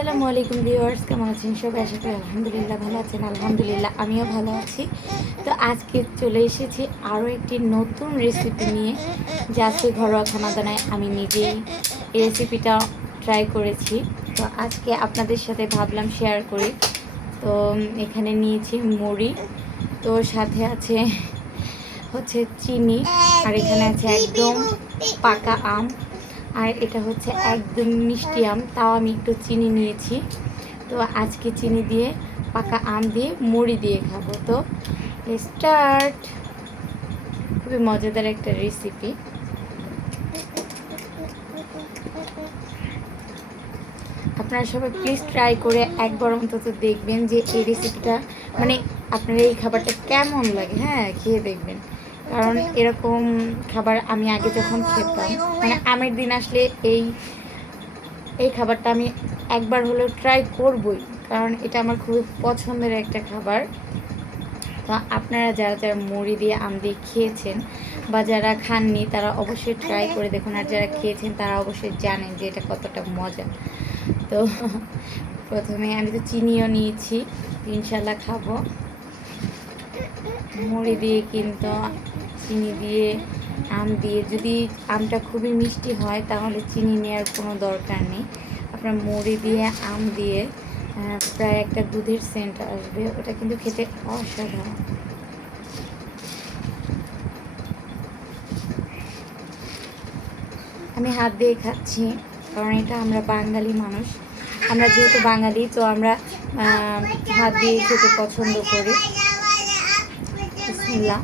আসসালামু আলাইকুম ভিউয়ার্স, কেমন আছেন সবাই? আশা করি আলহামদুলিল্লাহ ভালো আছেন। আলহামদুলিল্লাহ আমিও ভালো আছি। তো আজকে চলে এসেছি আরও একটি নতুন রেসিপি নিয়ে, যা আজকে ঘরোয়া খানা দানায় আমি নিজেই এই রেসিপিটা ট্রাই করেছি। তো আজকে আপনাদের সাথে ভাবলাম শেয়ার করি। তো এখানে নিয়েছি মুড়ি, তো সাথে আছে হচ্ছে চিনি, আর এখানে আছে একদম পাকা আম, আর এটা হচ্ছে একদম মিষ্টি আম, তাও আমি একটু চিনি নিয়েছি। তো আজকে চিনি দিয়ে পাকা আম দিয়ে মুড়ি দিয়ে খাবো। তো স্টার্ট। খুবই মজাদার একটা রেসিপি। আপনারা সবাই প্লিজ ট্রাই করে একবার অন্তত দেখবেন যে এই রেসিপিটা মানে আপনার এই খাবারটা কেমন লাগে। হ্যাঁ, খেয়ে দেখবেন, কারণ এরকম খাবার আমি আগে যখন খেতাম, মানে আমের দিন আসলে এই এই খাবারটা আমি একবার হলেও ট্রাই করবই, কারণ এটা আমার খুবই পছন্দের একটা খাবার। তো আপনারা যারা যারা মুড়ি দিয়ে আম দিয়ে খেয়েছেন বা যারা খাননি তারা অবশ্যই ট্রাই করে দেখুন, আর যারা খেয়েছেন তারা অবশ্যই জানেন যে এটা কতটা মজা। তো প্রথমে আমি তো চিনিও নিয়েছি, ইনশাল্লাহ খাবো মুড়ি দিয়ে। কিন্তু চিনি দিয়ে আম দিয়ে, যদি আমটা খুবই মিষ্টি হয় তাহলে চিনি নেওয়ার কোনো দরকার নেই। আপনার মুড়ি দিয়ে আম দিয়ে প্রায় একটা দুধের সেন্ট আসবে, ওটা কিন্তু খেতে অসাধারণ। আমি হাত দিয়ে খাচ্ছি, কারণ এটা আমরা বাঙালি মানুষ, আমরা যেহেতু বাঙালি তো আমরা হাত দিয়ে খেতে পছন্দ করি। বিসমিল্লাহ।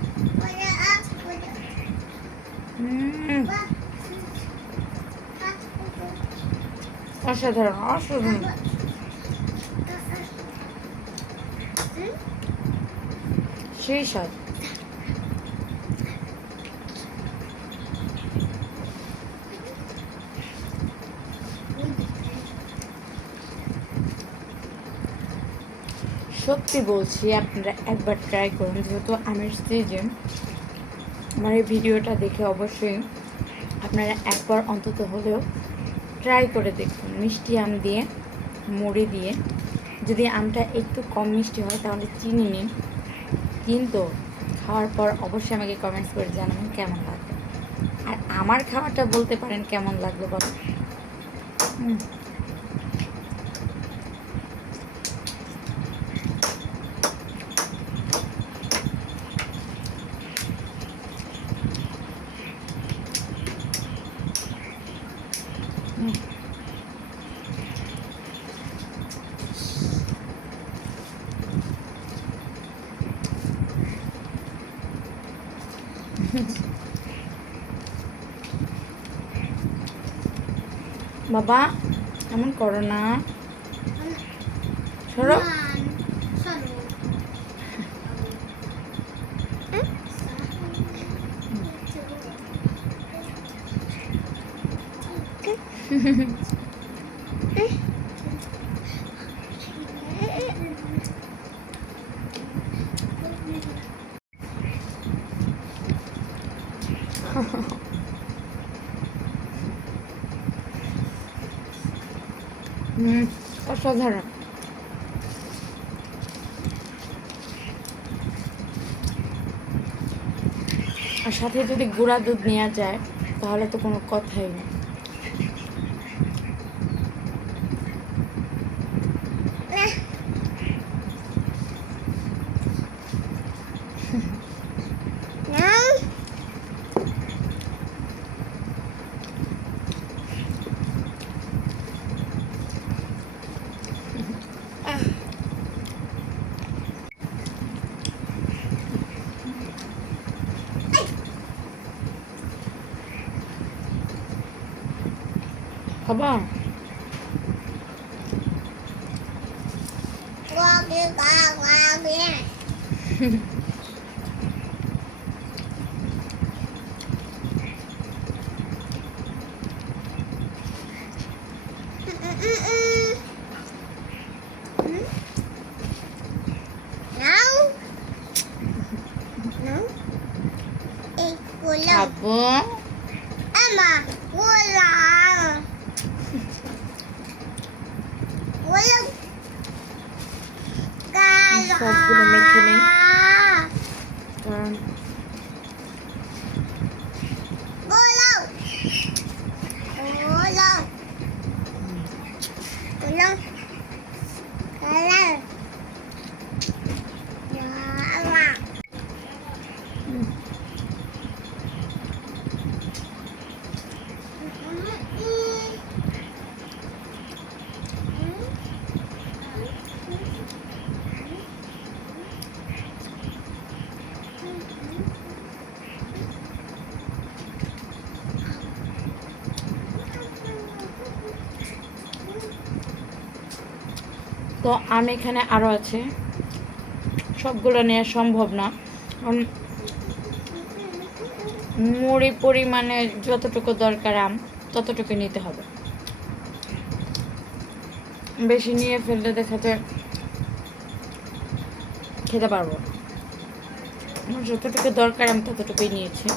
অসাধারণ অসাধারণ। সেই স্বাদ। সত্যি বলছি, আপনারা একবার ট্রাই করুন, যেহেতু আমের সিজন। আমার এই ভিডিওটা দেখে অবশ্যই আপনারা একবার অন্তত হলেও ট্রাই করে দেখুন মিষ্টি আম দিয়ে মুড়ি দিয়ে। যদি আমটা একটু কম মিষ্টি হয় তাহলে চিনি নিন, কিন্তু খাওয়ার পর অবশ্যই আমাকে কমেন্টস করে জানাবেন কেমন লাগবে। আর আমার খাওয়াটা বলতে পারেন কেমন লাগলো বলো। বাবা এমন করো না, সরো। অসাধারণ। আর সাথে যদি গুঁড়া দুধ নেওয়া যায় তাহলে তো কোনো কথাই নেই। খাবা? খাবো। সবগুলো মেখে নেই, কারণ তো আম এখানে আরও আছে, সবগুলো নেওয়া সম্ভব না, কারণ মুড়ি পরিমাণে যতটুকু দরকার আম ততটুকু নিতে হবে। বেশি নিয়ে ফেললে দেখাতে খেতে পারবো না। আমার যতটুকু দরকার আমি ততটুকুই নিয়েছি।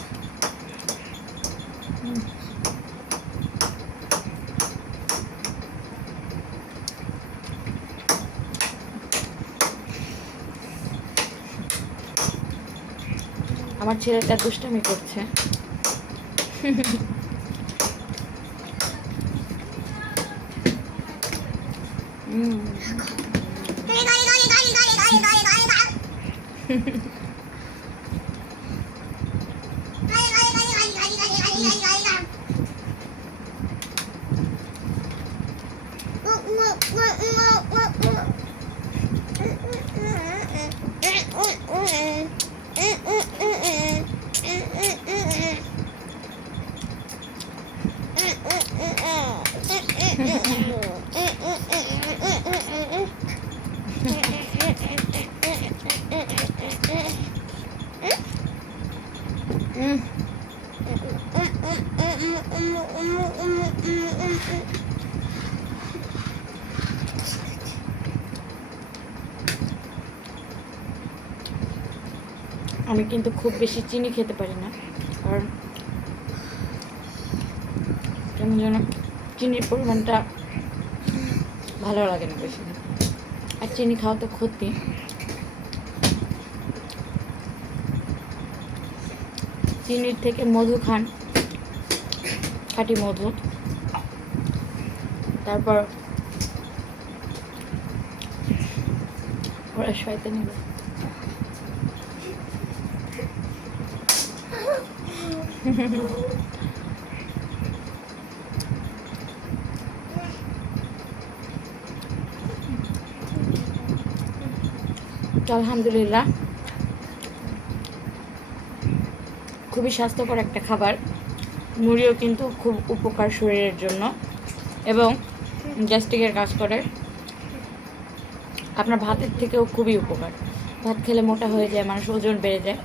আমার ছেলেটা দুষ্টামি করছে। আমি কিন্তু খুব বেশি চিনি খেতে পারি না, কারণ কেমন যেন চিনির পরিমাণটা ভালো লাগে না বেশি, আর চিনি খাওয়া তো ক্ষতি। চিনির থেকে মধু খান, খাঁটি মধু, তারপর ওরা শয়তানি নেবে। তো আলহামদুলিল্লাহ খুবই স্বাস্থ্যকর একটা খাবার। মুড়িও কিন্তু খুব উপকার শরীরের জন্য এবং গ্যাস্ট্রিকের কাজ করে। আপনার ভাতের থেকেও খুবই উপকার। ভাত খেলে মোটা হয়ে যায়, মানুষ ওজন বেড়ে যায়,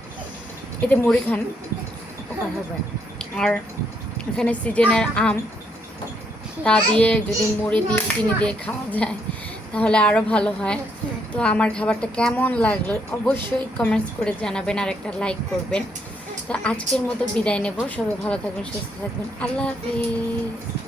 এতে মুড়ি খান উপকার হবে। আর এখানে সিজনের আম, তা দিয়ে যদি মুড়ি দিয়ে চিনি দিয়ে খাওয়া যায় তাহলে আরও ভালো হয়। তো আমার খাবারটা কেমন লাগলো অবশ্যই কমেন্টস করে জানাবেন, আর একটা লাইক করবেন। তো আজকের মতো বিদায় নেব। সবাই ভালো থাকবেন, সুস্থ থাকবেন। আল্লাহ হাফিজ।